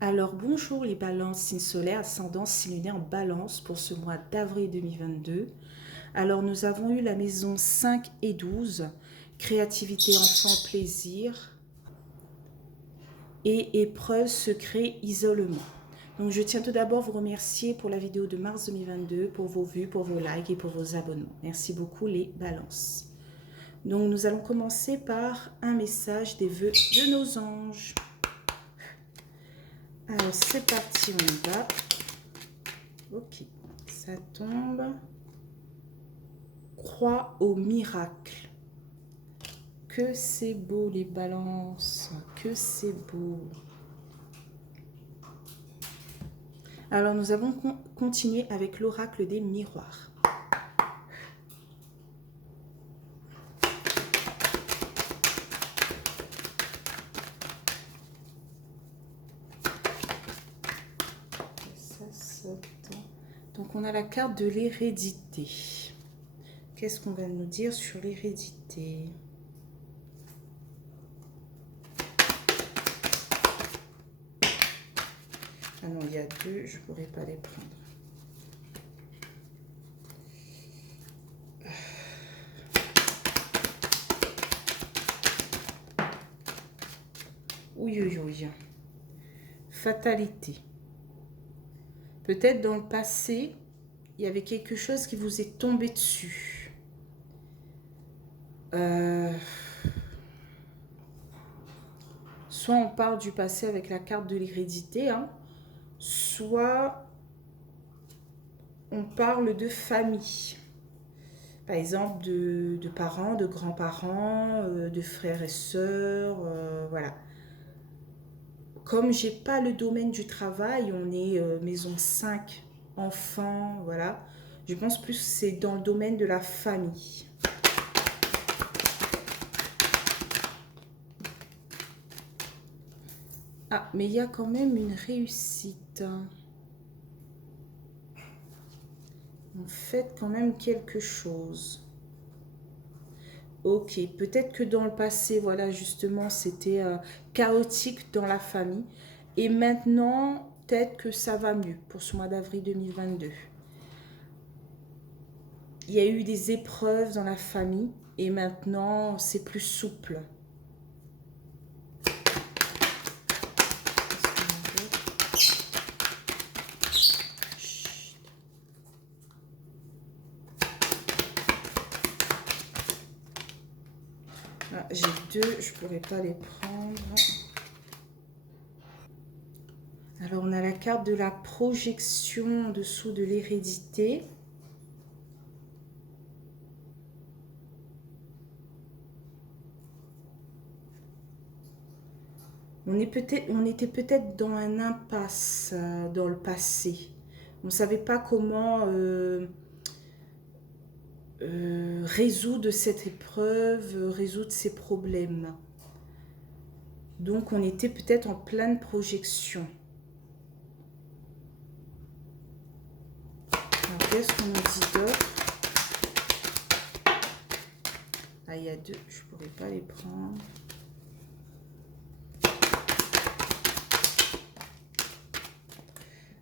Alors bonjour les balances, signe solaire, ascendant, signe lunaire en balance pour ce mois d'avril 2022. Alors nous avons eu la maison 5 et 12, créativité, enfant, plaisir et épreuve, secret, isolement. Donc je tiens tout d'abord à vous remercier pour la vidéo de mars 2022, pour vos vues, pour vos likes et pour vos abonnements. Merci beaucoup les balances. Donc nous allons commencer par un message des vœux de nos anges. Alors c'est parti, on y va. Ok, ça tombe. Crois au miracle. Que c'est beau les balances, que c'est beau. Alors nous avons continué avec l'oracle des miroirs. Ça saute. Donc on a la carte de l'hérédité. Qu'est-ce qu'on va nous dire sur l'hérédité? Ah non, il y a deux, je ne pourrais pas les prendre. Oui, oui, oui. Fatalité. Peut-être dans le passé, il y avait quelque chose qui vous est tombé dessus. Soit on parle du passé avec la carte de l'hérédité, hein, soit on parle de famille. Par exemple, de parents, de grands-parents, de frères et sœurs, voilà. Comme j'ai pas le domaine du travail, on est maison 5, enfants, voilà. Je pense plus que c'est dans le domaine de la famille. Ah, mais il y a quand même une réussite. On fait quand même quelque chose. Ok, peut-être que dans le passé, voilà, justement, c'était chaotique dans la famille. Et maintenant, peut-être que ça va mieux pour ce mois d'avril 2022. Il y a eu des épreuves dans la famille et maintenant, c'est plus souple. Ah, j'ai deux, je ne pourrais pas les prendre. Alors, on a la carte de la projection en dessous de l'hérédité. On était peut-être dans un impasse dans le passé. On ne savait pas comment résoudre cette épreuve, résoudre ces problèmes. Donc on était peut-être en pleine projection. Alors qu'est-ce qu'on nous dit d'autre? Ah, il y a deux, je ne pourrais pas les prendre.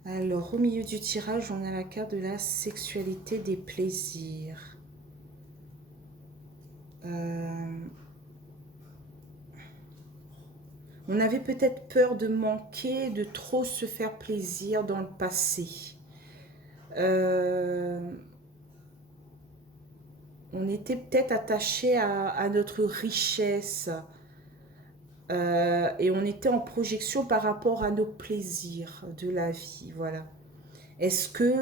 Alors, au milieu du tirage, on a la carte de la sexualité des plaisirs. On avait peut-être peur de manquer, de trop se faire plaisir dans le passé. On était peut-être attaché à notre richesse et on était en projection par rapport à nos plaisirs de la vie. Voilà. Est-ce que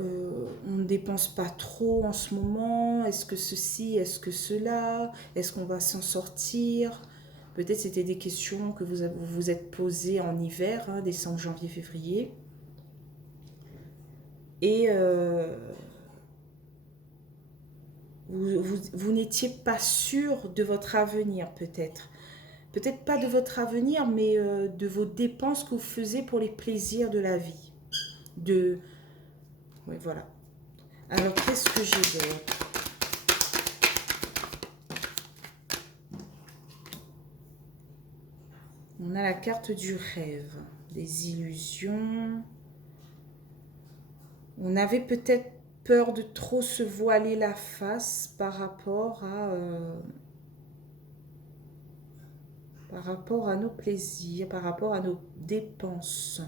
on ne dépense pas trop en ce moment? Est-ce que ceci, est-ce que cela? Est-ce qu'on va s'en sortir? Peut-être c'était des questions que vous vous êtes posées en hiver, hein, décembre, janvier, février. Et vous n'étiez pas sûr de votre avenir, peut-être. Peut-être pas de votre avenir, mais de vos dépenses que vous faisiez pour les plaisirs de la vie. Oui, voilà. Alors, qu'est-ce que j'ai d'autre? On a la carte du rêve, des illusions. On avait peut-être peur de trop se voiler la face par rapport à nos plaisirs, par rapport à nos dépenses.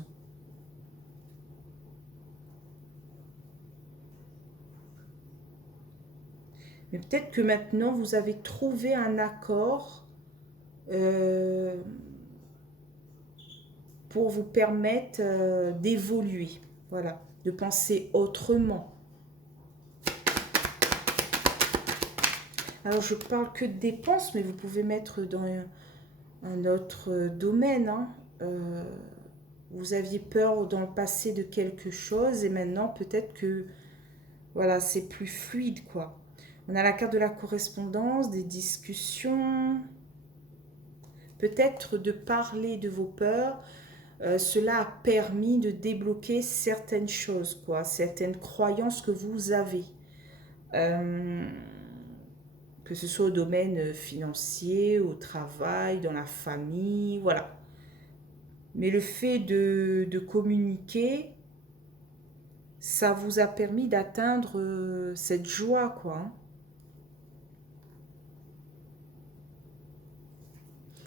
Mais peut-être que maintenant, vous avez trouvé un accord pour vous permettre d'évoluer, voilà, de penser autrement. Alors, je parle que de dépenses, mais vous pouvez mettre dans un autre domaine. Hein. Vous aviez peur dans le passé de quelque chose et maintenant, peut-être que voilà, c'est plus fluide, quoi. On a la carte de la correspondance, des discussions, peut-être de parler de vos peurs. Cela a permis de débloquer certaines choses, quoi, certaines croyances que vous avez. Que ce soit au domaine financier, au travail, dans la famille, voilà. Mais le fait de communiquer, ça vous a permis d'atteindre cette joie, quoi. Hein.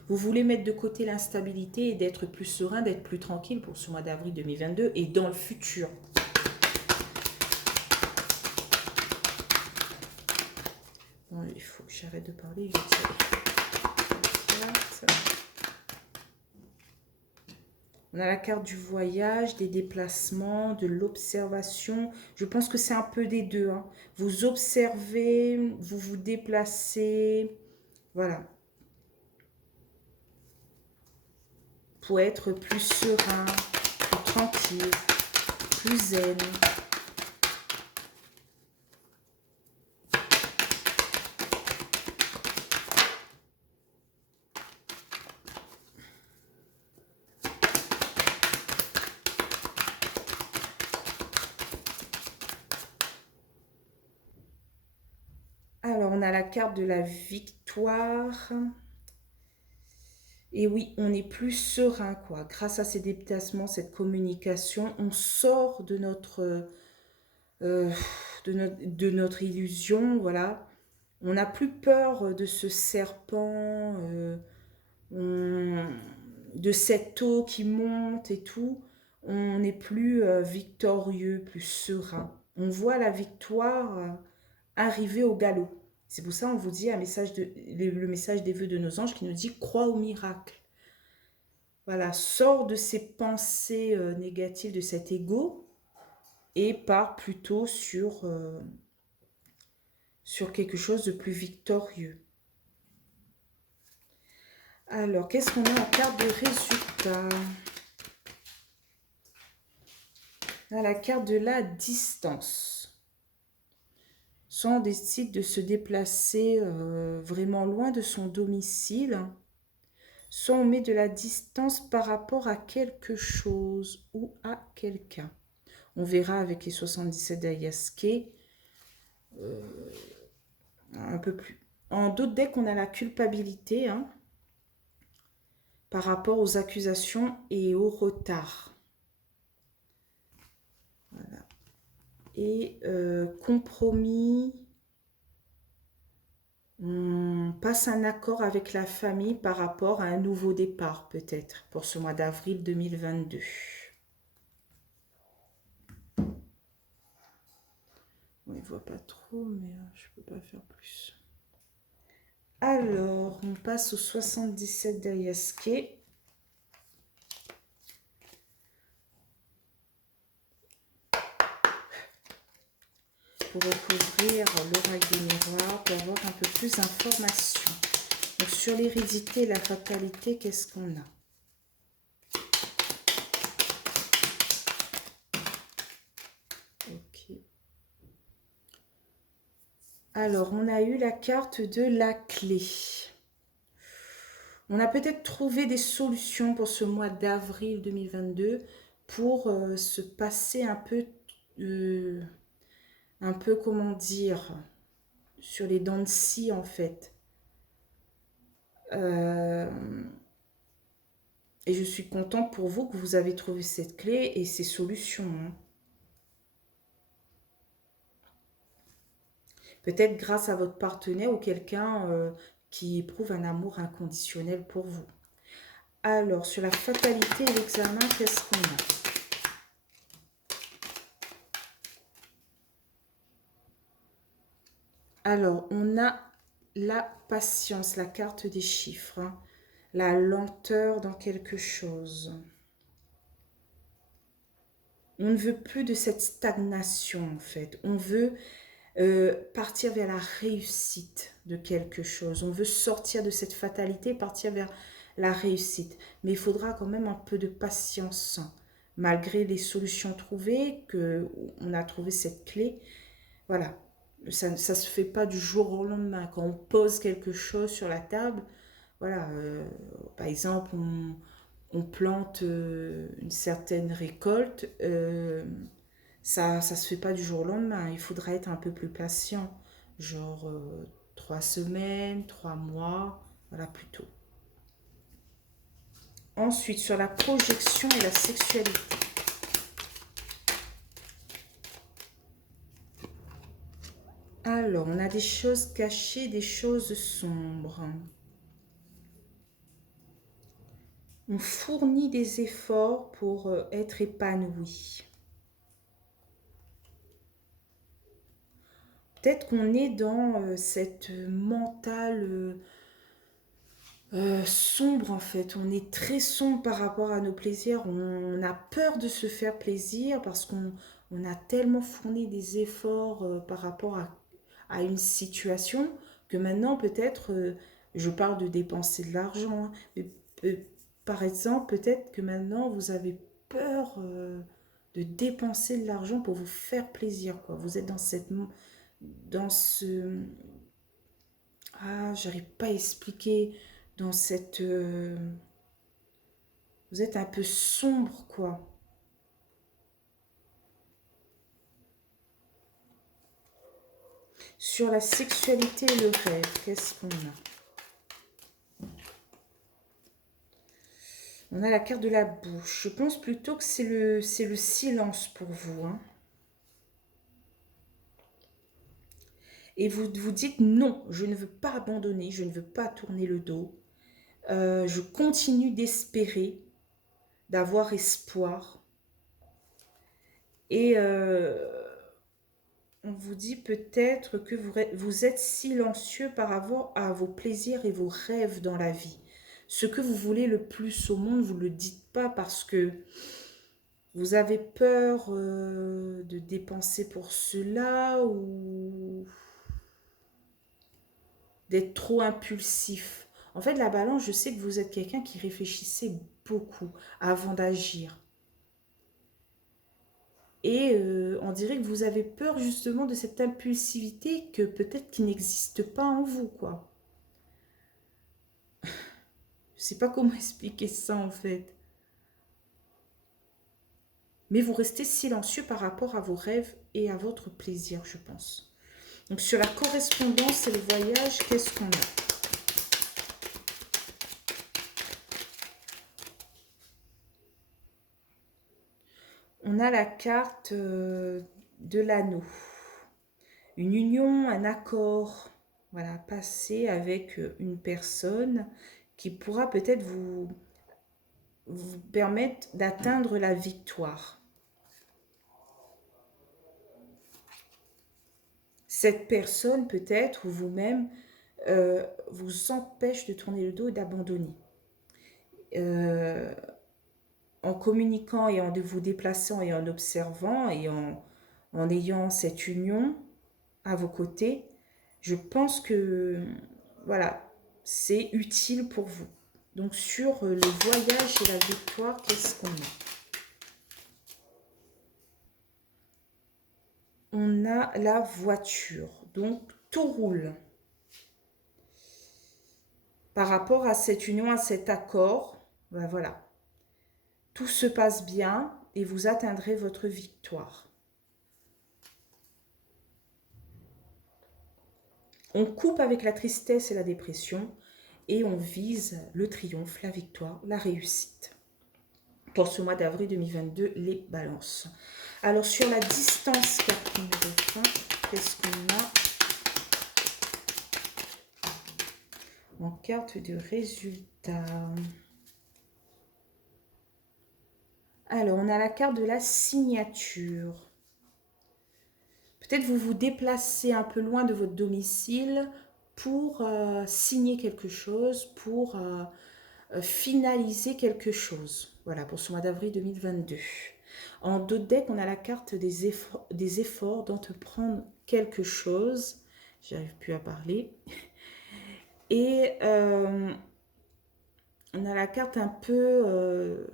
Vous voulez mettre de côté l'instabilité et d'être plus serein, d'être plus tranquille pour ce mois d'avril 2022 et dans le futur. Bon, il faut que j'arrête de parler. On a la carte du voyage, des déplacements, de l'observation. Je pense que c'est un peu des deux. Hein. Vous observez, vous vous déplacez. Voilà. Pour être plus serein, plus tranquille, plus zen. Alors, on a la carte de la victoire. Et oui, on est plus serein, quoi. Grâce à ces déplacements, cette communication, on sort euh, de notre illusion, voilà. On n'a plus peur de ce serpent, de cette eau qui monte et tout. On n'est plus victorieux, plus serein. On voit la victoire arriver au galop. C'est pour ça qu'on vous dit le message des vœux de nos anges qui nous dit crois au miracle. Voilà, sors de ces pensées négatives, de cet ego et pars plutôt sur quelque chose de plus victorieux. Alors, qu'est-ce qu'on a en carte de résultat? On a la carte de la distance. Soit on décide de se déplacer vraiment loin de son domicile, soit on met de la distance par rapport à quelque chose ou à quelqu'un. On verra avec les 77 d'Ayaske un peu plus. En d'autres decks, on a la culpabilité hein, par rapport aux accusations et au retard. Voilà. Et compromis, on passe un accord avec la famille par rapport à un nouveau départ peut-être pour ce mois d'avril 2022. On ne voit pas trop, mais je ne peux pas faire plus. Alors, on passe au 77 d'Ayaske. Pour recouvrir l'oracle des miroirs, pour avoir un peu plus d'informations. Donc, sur l'hérédité et la fatalité, qu'est-ce qu'on a? Ok. Alors, on a eu la carte de la clé. On a peut-être trouvé des solutions pour ce mois d'avril 2022 pour se passer un peu, comment dire, sur les dents de scie en fait. Et je suis contente pour vous que vous avez trouvé cette clé et ces solutions, hein. Peut-être grâce à votre partenaire ou quelqu'un qui éprouve un amour inconditionnel pour vous. Alors, sur la fatalité et l'examen, qu'est-ce qu'on a? Alors, on a la patience, la carte des chiffres, hein. La lenteur dans quelque chose. On ne veut plus de cette stagnation, en fait. On veut partir vers la réussite de quelque chose. On veut sortir de cette fatalité, partir vers la réussite. Mais il faudra quand même un peu de patience, malgré les solutions trouvées, que on a trouvé cette clé. Voilà, ça ne se fait pas du jour au lendemain. Quand on pose quelque chose sur la table, voilà, par exemple, on plante une certaine récolte, ça se fait pas du jour au lendemain. Il faudra être un peu plus patient, genre 3 semaines, 3 mois, voilà plutôt. Ensuite, sur la projection et la sexualité. Alors, on a des choses cachées, des choses sombres. On fournit des efforts pour être épanoui. Peut-être qu'on est dans cette mentale sombre en fait. On est très sombre par rapport à nos plaisirs. On a peur de se faire plaisir parce qu'on a tellement fourni des efforts par rapport à une situation que maintenant peut-être, je parle de dépenser de l'argent, hein, mais par exemple peut-être que maintenant vous avez peur de dépenser de l'argent pour vous faire plaisir, quoi. Vous êtes dans ce, j'arrive pas à expliquer, dans cette, vous êtes un peu sombre, quoi. Sur la sexualité et le rêve, qu'est-ce qu'on a? On a la carte de la bouche. Je pense plutôt que c'est le silence pour vous, hein. Et vous vous dites non, je ne veux pas abandonner, je ne veux pas tourner le dos. Je continue d'espérer, d'avoir espoir. Et on vous dit peut-être que vous êtes silencieux par rapport à vos plaisirs et vos rêves dans la vie. Ce que vous voulez le plus au monde, vous ne le dites pas parce que vous avez peur de dépenser pour cela ou d'être trop impulsif. En fait, la balance, je sais que vous êtes quelqu'un qui réfléchissait beaucoup avant d'agir. Et on dirait que vous avez peur justement de cette impulsivité que peut-être qui n'existe pas en vous, quoi. Je sais pas comment expliquer ça en fait. Mais vous restez silencieux par rapport à vos rêves et à votre plaisir, je pense. Donc sur la correspondance et le voyage, qu'est-ce qu'on a? On a la carte de l'anneau. Une union, un accord, voilà, passé avec une personne qui pourra peut-être vous permettre d'atteindre la victoire. Cette personne peut-être ou vous-même vous empêche de tourner le dos et d'abandonner. Euh, En communiquant et en vous déplaçant et en observant et en ayant cette union à vos côtés, je pense que voilà, c'est utile pour vous. Donc sur le voyage et la victoire, qu'est-ce qu'on a? On a la voiture, donc tout roule. Par rapport à cette union, à cet accord, ben voilà, tout se passe bien et vous atteindrez votre victoire. On coupe avec la tristesse et la dépression et on vise le triomphe, la victoire, la réussite. pour ce mois d'avril 2022, les balances. Alors, sur la distance, carte numéro 20, qu'est-ce qu'on a en carte de résultat? Alors, on a la carte de la signature. Peut-être vous vous déplacez un peu loin de votre domicile pour signer quelque chose, pour finaliser quelque chose. Voilà, pour ce mois d'avril 2022. En dos de deck, on a la carte des efforts d'entreprendre quelque chose. J'arrive plus à parler. Et on a la carte un peu...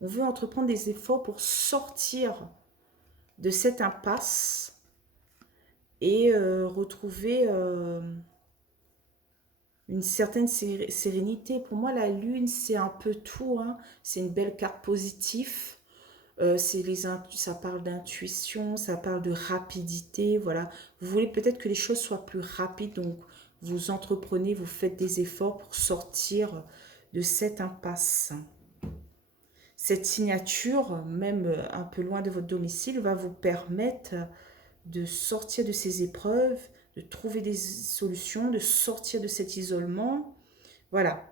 on veut entreprendre des efforts pour sortir de cette impasse et retrouver une certaine sérénité. Pour moi, la lune, c'est un peu tout. Hein. C'est une belle carte positive. Ça parle d'intuition, ça parle de rapidité. Voilà. Vous voulez peut-être que les choses soient plus rapides. Donc, vous entreprenez, vous faites des efforts pour sortir de cette impasse. Cette signature, même un peu loin de votre domicile, va vous permettre de sortir de ces épreuves, de trouver des solutions, de sortir de cet isolement. Voilà.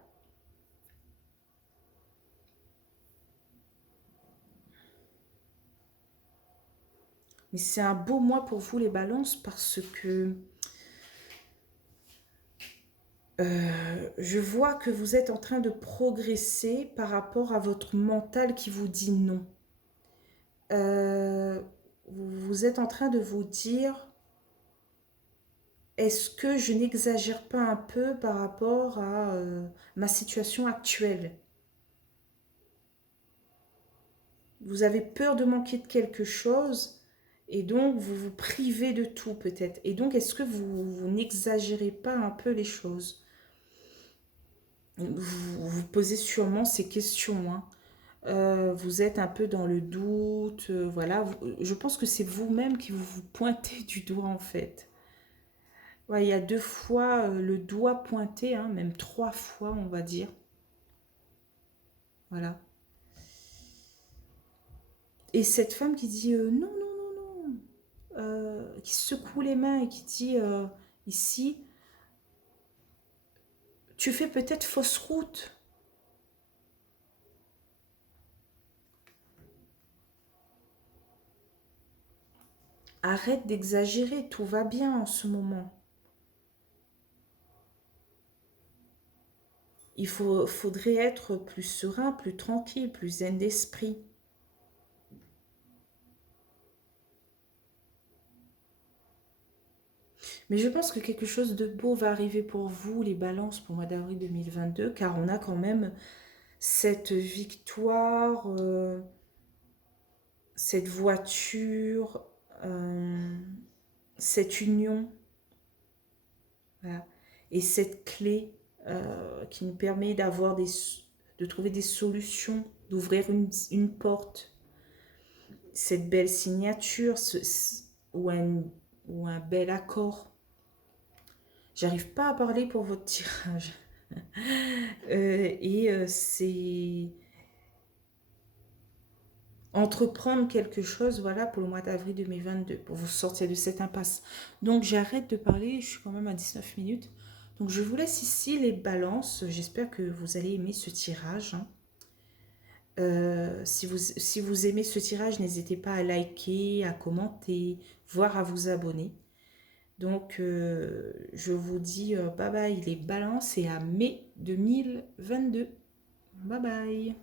Mais c'est un beau mois pour vous les balances parce que je vois que vous êtes en train de progresser par rapport à votre mental qui vous dit non. Vous êtes en train de vous dire, est-ce que je n'exagère pas un peu par rapport à ma situation actuelle? Vous avez peur de manquer de quelque chose et donc vous vous privez de tout peut-être. Et donc est-ce que vous n'exagérez pas un peu les choses? Vous posez sûrement ces questions. Hein. Vous êtes un peu dans le doute. Voilà. Je pense que c'est vous-même qui vous pointez du doigt en fait. Ouais, il y a 2 fois le doigt pointé, hein, même 3 fois on va dire. Voilà. Et cette femme qui dit non, non, non, non, qui secoue les mains et qui dit ici, tu fais peut-être fausse route. Arrête d'exagérer, tout va bien en ce moment. Faudrait être plus serein, plus tranquille, plus zen d'esprit. Mais je pense que quelque chose de beau va arriver pour vous, les balances, pour le mois d'avril 2022, car on a quand même cette victoire, cette voiture, cette union, voilà, et cette clé qui nous permet de trouver des solutions, d'ouvrir une porte, cette belle signature ou un bel accord. J'arrive pas à parler pour votre tirage. C'est entreprendre quelque chose, voilà, pour le mois d'avril 2022, pour vous sortir de cette impasse. Donc, j'arrête de parler, je suis quand même à 19 minutes. Donc, je vous laisse ici les balances. J'espère que vous allez aimer ce tirage. Hein. Si vous aimez ce tirage, n'hésitez pas à liker, à commenter, voire à vous abonner. Donc, je vous dis bye bye les balances et à mai 2022. Bye bye.